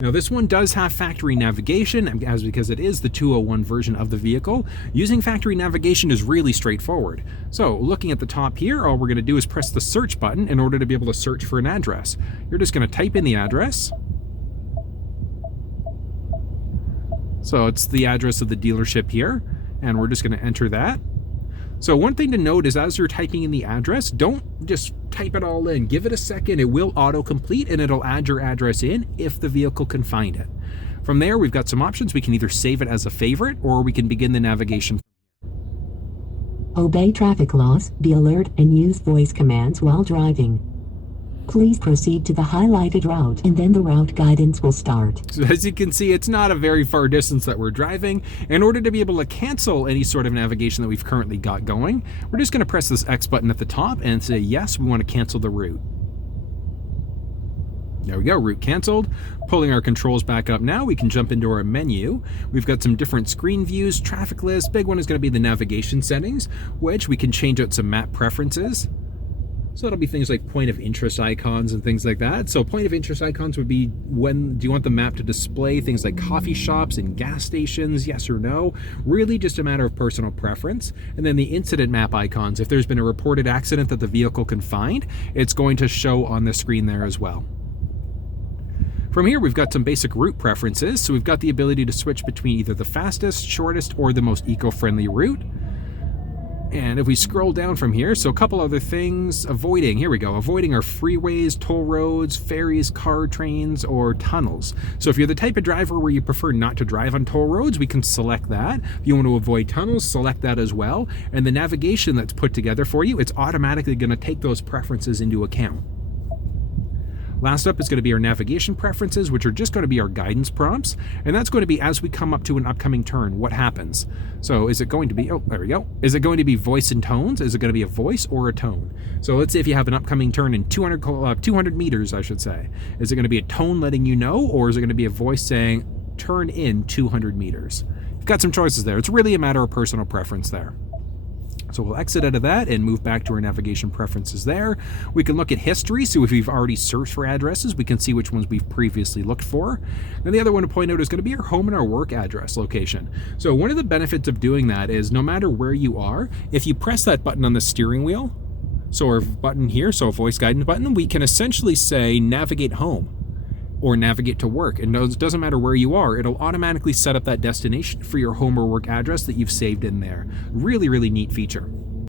Now this one does have factory navigation, as because it is the 201 version of the vehicle. Using factory navigation is really straightforward. So looking at the top here, all we're going to do is press the search button in order to be able to search for an address. You're just going to type in the address. So it's the address of the dealership here, and we're just going to enter that. So one thing to note is as you're typing in the address, don't just type it all in. Give it a second. It will autocomplete and it'll add your address in if the vehicle can find it. From there, we've got some options. We can either save it as a favorite or we can begin the navigation. Obey traffic laws, be alert, and use voice commands while driving. Please proceed to the highlighted route and then the route guidance will start. So as you can see, it's not a very far distance that we're driving. In order to be able to cancel any sort of navigation that we've currently got going, we're just going to press this X button at the top and say, yes, we want to cancel the route. There we go, route canceled. Pulling our controls back up now, we can jump into our menu. We've got some different screen views, traffic list. Big one is going to be the navigation settings, which we can change out some map preferences. So it'll be things like point of interest icons and things like that. So point of interest icons would be when do you want the map to display things like coffee shops and gas stations, yes or no. Really just a matter of personal preference. And then the incident map icons, if there's been a reported accident that the vehicle can find, it's going to show on the screen there as well. From here, we've got some basic route preferences. So we've got the ability to switch between either the fastest, shortest, or the most eco-friendly route. And if we scroll down from here, so a couple other things, here we go, avoiding our freeways, toll roads, ferries, car trains, or tunnels. So if you're the type of driver where you prefer not to drive on toll roads, we can select that. If you want to avoid tunnels, select that as well. And the navigation that's put together for you, it's automatically going to take those preferences into account. Last up is going to be our navigation preferences, which are just going to be our guidance prompts. And that's going to be as we come up to an upcoming turn, what happens? So is it going to be, oh, there we go. Is it going to be voice and tones? Is it going to be a voice or a tone? So let's say if you have an upcoming turn in 200 meters, I should say. Is it going to be a tone letting you know, or is it going to be a voice saying, turn in 200 meters? You've got some choices there. It's really a matter of personal preference there. So we'll exit out of that and move back to our navigation preferences there. We can look at history, so if we've already searched for addresses, we can see which ones we've previously looked for. And the other one to point out is going to be our home and our work address location. So one of the benefits of doing that is no matter where you are, if you press that button on the steering wheel, so our button here, so a voice guidance button, we can essentially say navigate home or navigate to work. And it doesn't matter where you are, it'll automatically set up that destination for your home or work address that you've saved in there. Really, really neat feature.